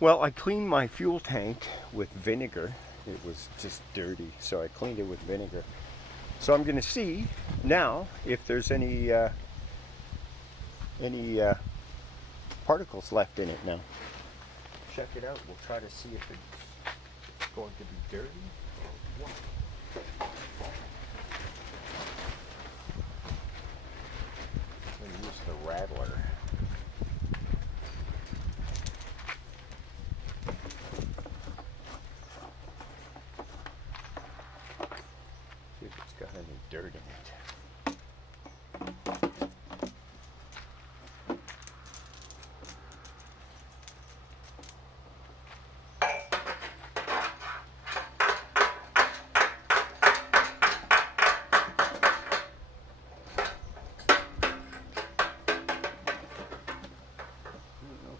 Well, I cleaned my fuel tank with vinegar. It was just dirty, so I cleaned it with vinegar. So I'm going to see now if there's any particles left in it now. Check it out. We'll try to see if it's going to be dirty or what. I'm going to use the rattler. See if it's got any dirt in it.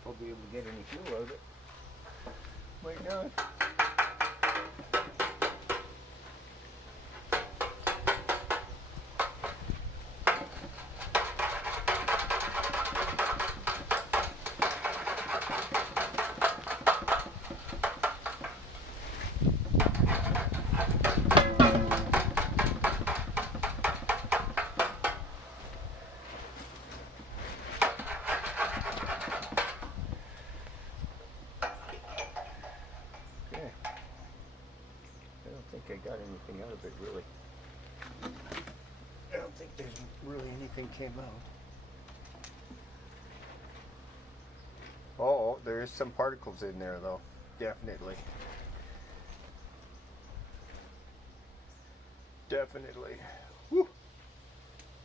I'll be able to get any fuel out of it. Might not. Okay. I don't think I got anything out of it really. I don't think there's really anything came out. Oh, there is some particles in there though. Definitely. Definitely. Woo.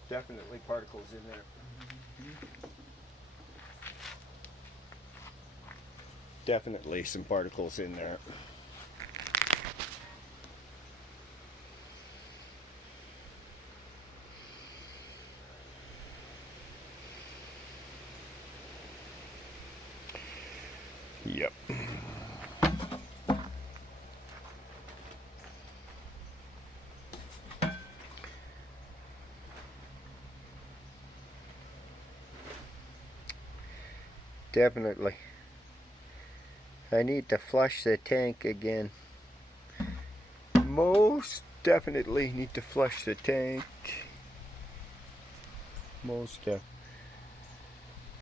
Definitely particles in there. Definitely some particles in there. Yep. Definitely. I need to flush the tank again. Most definitely need to flush the tank. Most definitely.